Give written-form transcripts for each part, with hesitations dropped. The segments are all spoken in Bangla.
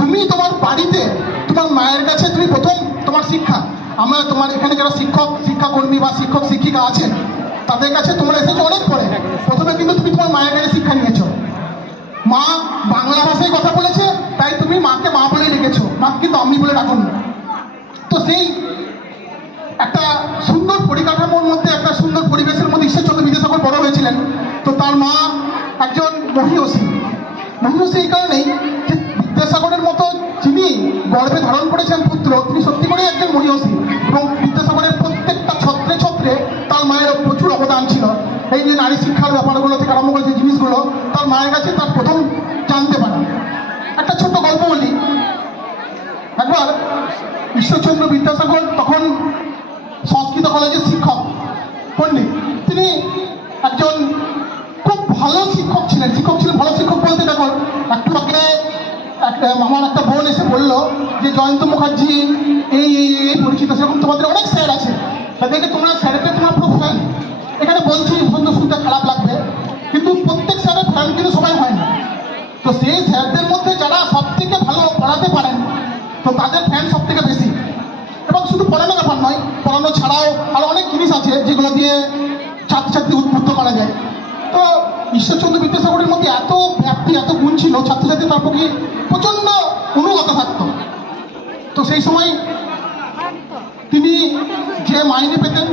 তুমি তোমার বাড়িতে তোমার মায়ের কাছে তুমি প্রথম তোমার শিক্ষা, আমরা তোমার এখানে যারা শিক্ষাকর্মী বা শিক্ষক শিক্ষিকা আছেন তাদের কাছে তোমরা এসেছো অনেক পরে, প্রথমে কিন্তু তুমি তোমার মায়ের কাছে শিক্ষা নিয়েছো। মা বাংলা ভাষায় কথা বলেছে, তাই তুমি মাকে মা বলে ডেকেছো, মাকে কিন্তু আমি বলে ডাকুন। তো সেই একটা সুন্দর পরিকাঠামোর মধ্যে, একটা সুন্দর পরিবেশের মধ্যে ঈশ্বরচন্দ্র বিদ্যাসাগর বড় হয়েছিলেন। তো তার মা একজন মহিষী এই কারণেই যে বিদ্যাসাগরের মতো যিনি গর্ভে ধারণ করেছেন পুত্র, তিনি সত্যি করে একজন মহিষী। এবং বিদ্যাসাগরের প্রত্যেকটা ছত্রে ছত্রে তার মায়ের প্রচুর অবদান ছিল। এই যে নারী শিক্ষার ব্যাপারগুলো থেকে আরম্ভ করে যে জিনিসগুলো তার মায়ের কাছে তার প্রথম জানতে পারা। একটা ছোট্ট গল্প বলি। একবার ঈশ্বরচন্দ্র বিদ্যাসাগর তখন সংস্কৃত কলেজের শিক্ষক পণ্ডিত, তিনি একজন খুব ভালো শিক্ষক ছিলেন। ভালো শিক্ষক বলতে দেখুন, একটু আগে আমার একটা বোন এসে বললো যে জয়ন্ত মুখার্জি এই পরিচিত, সেরকম তোমাদের অনেক স্যার আছে, তাদেরকে তোমরা স্যারেতে তোমার পুরো ফ্যান। এখানে বলছি বন্ধু শুনতে খারাপ লাগবে, কিন্তু প্রত্যেক স্যারের ফ্যান কিন্তু সবাই হয় না। তো সেই স্যারদের মধ্যে যারা সব থেকে ভালো পড়াতে পারেন, তো তাদের ফ্যান সব থেকে বেশি। এবং শুধু পড়ানো ব্যাপার নয়, পড়ানো ছাড়াও আরো অনেক জিনিস আছে যেগুলো দিয়ে ছাত্রছাত্রী উদ্বুদ্ধ করা যায়। তো ঈশ্বরচন্দ্র বিদ্যাসাগরের মধ্যে এত ব্যাপ্তি, এত গুণ ছিল, ছাত্রছাত্রী তার প্রতি প্রচন্ড অনুগত থাকতো। তো সেই সময় তিনি যে মাইনে পেতেন,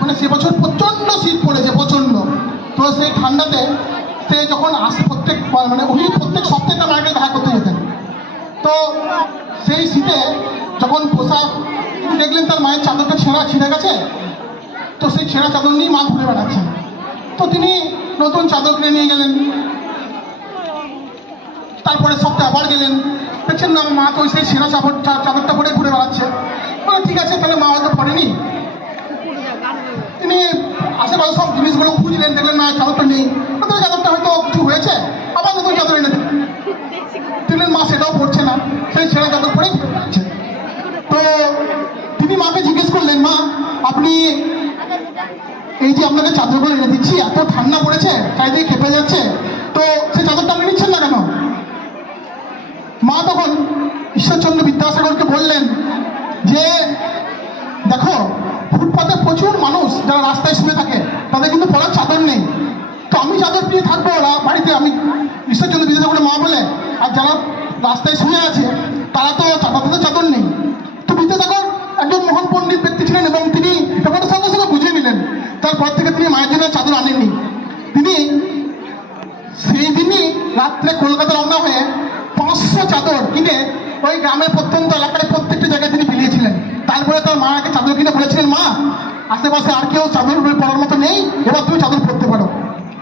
মানে সে বছর প্রচন্ড শীত পড়েছে, প্রচন্ড। তো সেই ঠান্ডাতে সে যখন আসে উনি প্রত্যেক সপ্তাহে তার মায়ের দেখা করতে যেতেন। তো সেই শীতে যখন পোশাক তিনি দেখলেন তার মায়ের চাদরটা ছিঁড়ে গেছে, তো সেই ছেঁড়া চাদর নিয়ে মা ঘুরে বেড়াচ্ছেন। তো তিনি নতুন চাদর কিনে নিয়ে গেলেন। তারপরে সপ্তাহে আবার গেলেন, দেখছেন না মা তো সেই ছেঁড়া চাদরটা পরে ঘুরে বেড়াচ্ছে। বলে ঠিক আছে, তাহলে মা হয়তো পড়েনি। তিনি আশেপাশে সব জিনিসগুলো খুঁজলেন, দেখলেন না চাদরটা নেই। তাহলে চাদরটা হয়তো কিছু হয়েছে, আবার নতুন চাদর এনে দেখলেন মা সেটাও পড়ছে না, সেই ছেঁড়া চাদর পরে ঘুরে বেড়াচ্ছে। তো তিনি মাকে জিজ্ঞেস করলেন, মা আপনি এই যে আপনাকে চাদরগুলো এনে দিচ্ছি, এত ঠান্ডা পড়েছে, চারিদিকে খেপে যাচ্ছে, তো সেই চাদরটা আপনি নিচ্ছেন না কেন? মা তখন ঈশ্বরচন্দ্র বিদ্যাসাগরকে বললেন যে দেখো, ফুটপাতে প্রচুর মানুষ যারা রাস্তায় শুয়ে থাকে, তাদের কিন্তু পড়ার চাদর নেই। তো আমি চাদর পেয়ে থাকবো ওরা বাড়িতে, আমি ঈশ্বরচন্দ্র বিদ্যাসাগরের মা বলে, আর যারা রাস্তায় শুয়ে আছে তারা তো তাদের চাদর নেই। তো বিদ্যাসাগর একজন মহান পণ্ডিত ব্যক্তি ছিলেন এবং তিনি ব্যাপারটা সঙ্গে সঙ্গে বুঝে নিলেন। তারপর থেকে তিনি মায়ের জন্য চাদর আনেননি। তিনি সেই দিনই রাত্রে কলকাতা রওনা হয়ে 500 চাদর কিনে ওই গ্রামের প্রত্যন্ত এলাকায় প্রত্যেকটা জায়গায় তিনি বিলিয়েছিলেন। তারপরে তার মাকে চাদর কিনে বলেছিলেন, মা আশেপাশে আর কেউ চাদর পরার মতো নেই, এবার তুমি চাদর পরতে পারো।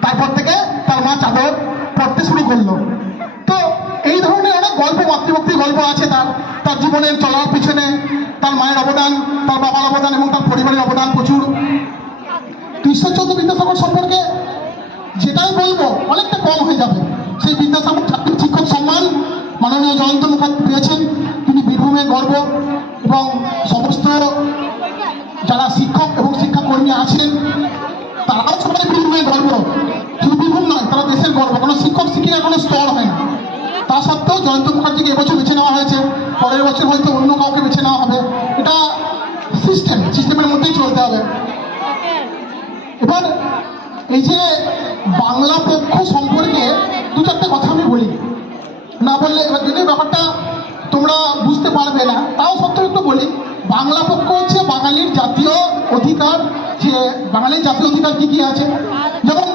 তারপর থেকে তার মা চাদর পরতে শুরু করলো। তো এই ধরনের অনেক গল্প, মাতৃভক্তির গল্প আছে তার জীবনের চলার পিছনে তার মায়ের অবদান, তার বাবার অবদান এবং তার পরিবারের অবদান প্রচুর। ঈশ্বরচন্দ্র বিদ্যাসাগর সম্পর্কে যেটাই বলবো অনেকটা কম হয়ে যাবে। সেই বিদ্যাসাগর জাতীয় শিক্ষক সম্মান মাননীয় জয়ন্ত মুখার্জি পেয়েছেন, তিনি বীরভূমের গর্ব। এবং সমস্ত যারা শিক্ষক এবং শিক্ষাকর্মী আছেন তারাও সবাই বীরভূমের গর্ব। শুধু বীরভূম নয়, তারা দেশের গর্ব। কোনো শিক্ষক শিক্ষিকার কোনো স্তর হয় না। তা সত্ত্বেও জয়ন্ত মুখার্জিকে এবছর বেছে নেওয়া হয়েছে, পরের বছর হয়তো অন্য কাউকে বেছে নেওয়া হবে। এটা সিস্টেমের মধ্যেই চলতে হবে। এবার এই যে বাংলা পক্ষ সম্পর্কে দু চারটে কথা আমি বলি, না বললে এবার যদি ব্যাপারটা তোমরা বুঝতে পারবে না, তাও সত্ত্বেও একটু বলি। বাংলা পক্ষ হচ্ছে বাঙালির জাতীয় অধিকার। যে বাঙালির জাতীয় অধিকার কি কি আছে, যেমন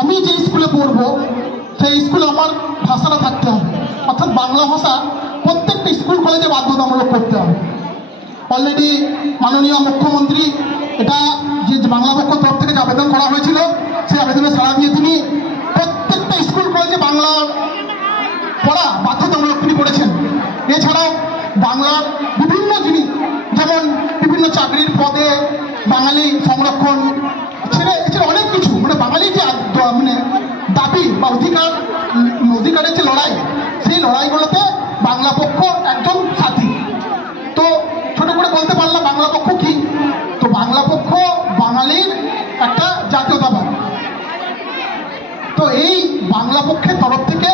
আমি যে স্কুলে পড়বো সেই স্কুলে আমার ভাষাটা থাকতে হবে, অর্থাৎ বাংলা ভাষা প্রত্যেকটা স্কুল কলেজে বাধ্যতামূলক করতে হবে। অলরেডি মাননীয় মুখ্যমন্ত্রী এটা যে বাংলা পক্ষ তরফ থেকে যে আবেদন করা হয়েছিল, সেই আবেদনে সাড়া দিয়ে তিনি প্রত্যেকটা স্কুল কলেজে বাংলা পড়া বাধ্যতামূলক তিনি করেছেন। এছাড়াও বাংলার বিভিন্ন জিনিস, যেমন বিভিন্ন চাকরির পদে বাঙালি সংরক্ষণ, এছাড়া অনেক কিছু, মানে বাঙালির যে মানে দাবি বা অধিকারের যে লড়াই, সেই লড়াইগুলোতে বাংলা পক্ষ একজন সাথী। তো ছোট করে বলতে পারলাম বাংলা পক্ষ কি। তো বাংলা পক্ষ বাঙালির একটা জাতীয়তাবাদ। তো এই বাংলা পক্ষের তরফ থেকে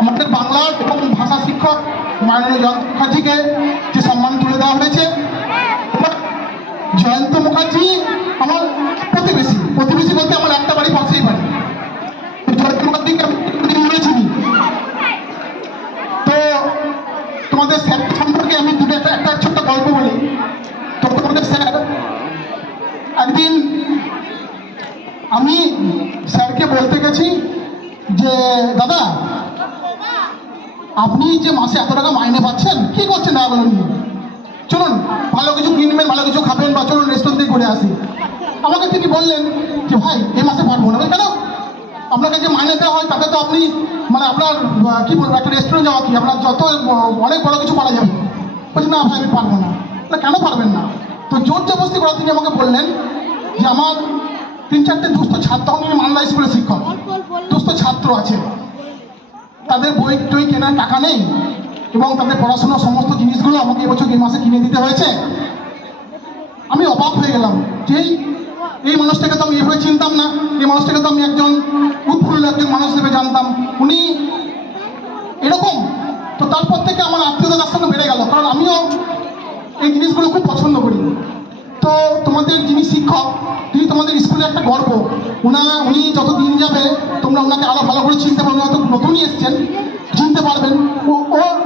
আমাদের বাংলার এবং ভাষা শিক্ষক মাননীয় জয়ন্ত মুখার্জিকে যে সম্মান তুলে দেওয়া হয়েছে। জয়ন্ত মুখার্জি আমার প্রতিবেশী বলতে আমার একটা বাড়ি পাশেই বাড়ি। জয়ন্ত মুখার্জিকে আমি চিনি। তো তোমাদের স্যার সম্পর্কে আমি একটা ছোট্ট গল্প বলি। তো তোমাদের স্যার একদিন, আমি স্যারকে বলতে গেছি যে দাদা, আপনি যে মাসে এত টাকা মাইনে পাচ্ছেন, কি করছেন না বলুন, চলুন ভালো কিছু কিনবেন, ভালো কিছু খাবেন, বা চলুন রেস্টুরেন্ট থেকে ঘুরে আসি। আমাকে তিনি বললেন যে ভাই এই মাসে পারবো না। কেন? আপনাকে যে মাইনে দেওয়া হয় তাতে তো আপনি মানে আপনার কি বলবো, একটা রেস্টুরেন্ট যাওয়া কি আপনার যত অনেক বড় কিছু করা যাবে। বলছি না ভাই আমি পারবো না। কেন পারবেন না? তো জোর জবরদস্তি করা তিনি আমাকে বললেন যে আমার 3-4টে দুস্থ ছাত্র, আমি মালদা স্কুলের শিক্ষক, দুস্থ ছাত্র আছে, তাদের বই টই কেনার টাকা নেই এবং তাদের পড়াশোনার সমস্ত জিনিসগুলো আমাকে এবছর এই মাসে কিনে দিতে হয়েছে। আমি অবাক হয়ে গেলাম যে এই মানুষটাকে তো আমি এভাবে চিনতাম না, এই মানুষটাকে তো আমি একজন উৎফুল্ল একজন মানুষ হিসেবে জানতাম, উনি এরকম। তো তারপর থেকে আমার আত্মীয়তা তার সঙ্গে বেড়ে গেল, কারণ আমিও এই জিনিসগুলো খুব পছন্দ করি। তো তোমাদের যিনি শিক্ষক, তিনি তোমাদের স্কুলের একটা গর্ব। উনি যত দিন যাবে তোমরা ওনাকে আরো ভালো করে চিনতে পারবে, হয়তো নতুনই এসছেন, চিনতে পারবেন।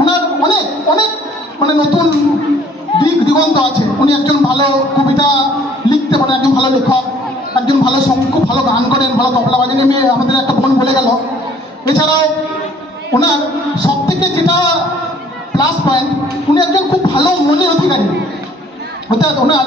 ওনার অনেক অনেক মানে নতুন দিগন্ত আছে। উনি একজন ভালো কবিতা লিখতে পারেন, একজন ভালো লেখক, একজন ভালো খুব ভালো গান করেন, ভালো তবলা বাজান, মেয়ে আমাদের একটা বোন বলে গেল। এছাড়াও ওনার সব থেকে যেটা প্লাস পয়েন্ট, উনি একজন খুব ভালো মনের অধিকারী, অর্থাৎ ওনার